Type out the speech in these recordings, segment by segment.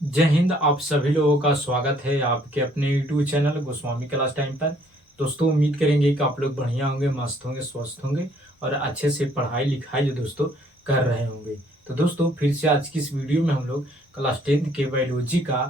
जय हिंद। आप सभी लोगों का स्वागत है आपके अपने YouTube channel Goswami class time पर। दोस्तों उम्मीद करेंगे कि आप लोग बढ़िया होंगे, मस्त होंगे, स्वस्थ होंगे और अच्छे से पढ़ाई लिखाई जो दोस्तों कर रहे होंगे। तो दोस्तों फिर से आज की इस वीडियो में हम लोग क्लास 10th के बायोलॉजी का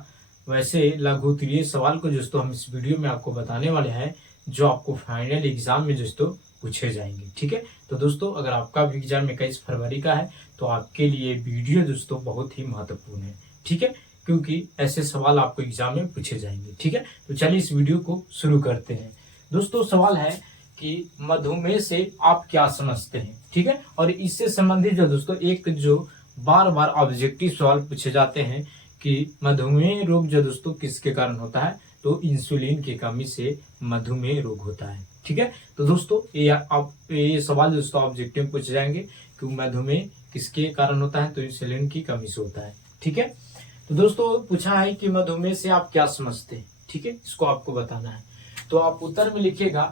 वैसे लघु उत्तरीय सवाल को दोस्तों हम इस वीडियो में आपको बताने वाले हैं, जो आपको फाइनल एग्जाम में दोस्तों पूछे जाएंगे। ठीक है, तो दोस्तों अगर आपका भी एग्जाम 21 फरवरी का है तो आपके लिए वीडियो दोस्तों बहुत ही महत्वपूर्ण है। ठीक है, क्योंकि ऐसे सवाल आपको एग्जाम में पूछे जाएंगे। ठीक है, तो चलिए इस वीडियो को शुरू करते हैं। दोस्तों सवाल है कि मधुमेह से आप क्या समझते हैं। ठीक है, और इससे संबंधित जो दोस्तों एक जो बार बार ऑब्जेक्टिव सवाल पूछे जाते हैं कि मधुमेह रोग जो दोस्तों किसके कारण होता है, तो इंसुलिन की कमी से मधुमेह रोग होता है। ठीक है, तो दोस्तों ये सवाल दोस्तों ऑब्जेक्टिव में पूछे जाएंगे कि मधुमेह किसके कारण होता है, तो इंसुलिन की कमी से होता है। ठीक है, तो दोस्तों पूछा है कि मधुमेह से आप क्या समझते हैं। ठीक है, इसको आपको बताना है। तो आप उत्तर में लिखिएगा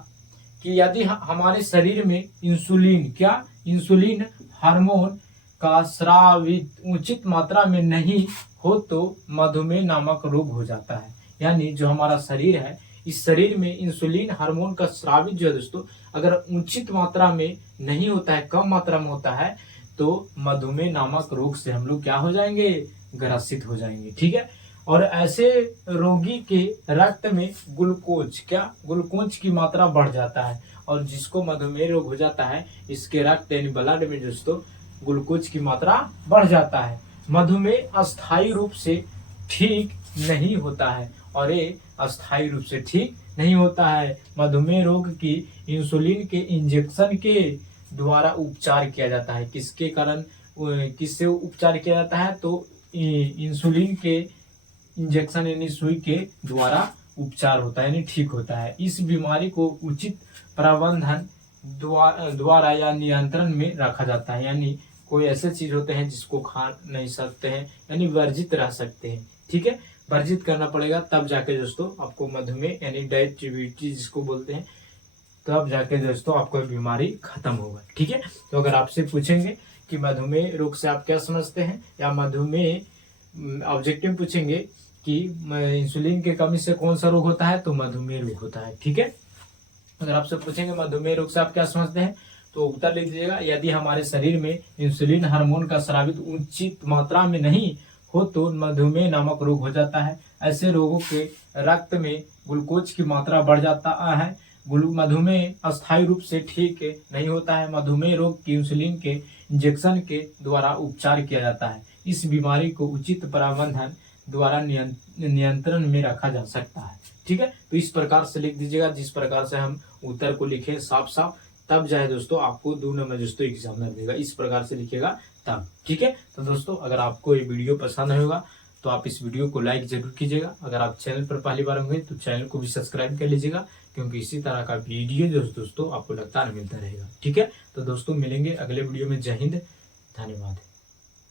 कि यदि हमारे शरीर में इंसुलिन हार्मोन का स्रावित उचित मात्रा में नहीं हो तो मधुमेह नामक रोग हो जाता है। यानी जो हमारा शरीर है, इस शरीर में इंसुलिन हार्मोन का स्रावित जो है दोस्तों अगर उचित मात्रा में नहीं होता है, कम मात्रा में होता है, तो मधुमेह नामक रोग से हम लोग क्या हो जाएंगे, ग्रसित हो जाएंगे। ठीक है, और ऐसे रोगी के रक्त में ग्लूकोज की मात्रा बढ़ जाता है, और जिसको मधुमेह रोग हो जाता है इसके रक्त यानी ब्लड में दोस्तों ग्लूकोज की मात्रा बढ़ जाता है। मधुमेह अस्थायी रूप से ठीक नहीं होता है, और ये अस्थायी रूप से ठीक नहीं होता है। मधुमेह रोग की इंसुलिन के इंजेक्शन के द्वारा उपचार किया जाता है। किसके कारण, किससे उपचार किया जाता है, तो इंसुलिन के इंजेक्शन यानी सुई के द्वारा उपचार होता है, यानी ठीक होता है। इस बीमारी को उचित प्रबंधन द्वारा या नियंत्रण में रखा जाता है। यानी कोई ऐसे चीज होते हैं जिसको खा नहीं सकते हैं, यानी वर्जित रह सकते हैं। ठीक है, वर्जित करना पड़ेगा तब जाके दोस्तों आपको मधुमेह यानी डायबिटीज जिसको बोलते हैं, तब जाके दोस्तों आपको बीमारी खत्म होगा। ठीक है, तो अगर आपसे पूछेंगे कि मधुमेह रोग से आप क्या समझते हैं, या मधुमेह ऑब्जेक्टिव पूछेंगे कि इंसुलिन की कमी से कौन सा रोग होता है, तो मधुमेह रोग होता है। ठीक है, अगर आपसे पूछेंगे मधुमेह रोग से आप क्या समझते हैं, तो उत्तर लिख दीजिएगा यदि हमारे शरीर में इंसुलिन हार्मोन का स्रावित उचित मात्रा में नहीं हो तो मधुमेह नामक रोग हो जाता है। ऐसे रोगों के रक्त में ग्लूकोज की मात्रा बढ़ जाता है। मधुमेह अस्थायी रूप से ठीक नहीं होता है। मधुमेह रोग की इंसुलिन के इंजेक्शन के द्वारा उपचार किया जाता है। इस बीमारी को उचित प्रबंधन द्वारा नियंत्रण में रखा जा सकता है। ठीक है, तो इस प्रकार से लिख दीजिएगा जिस प्रकार से हम उत्तर को लिखे साफ साफ, तब जाए दोस्तों आपको 2 नंबर दोस्तों एग्जामिनर देगा। इस प्रकार से लिखिएगा तब। ठीक है, तो दोस्तों अगर आपको ये वीडियो पसंद होगा तो आप इस वीडियो को लाइक जरूर कीजिएगा। अगर आप चैनल पर पहली बार होंगे तो चैनल को भी सब्सक्राइब कर लीजिएगा, क्योंकि इसी तरह का वीडियो जो दोस्तों आपको लगातार मिलता रहेगा। ठीक है, तो दोस्तों मिलेंगे अगले वीडियो में। जय हिंद, धन्यवाद।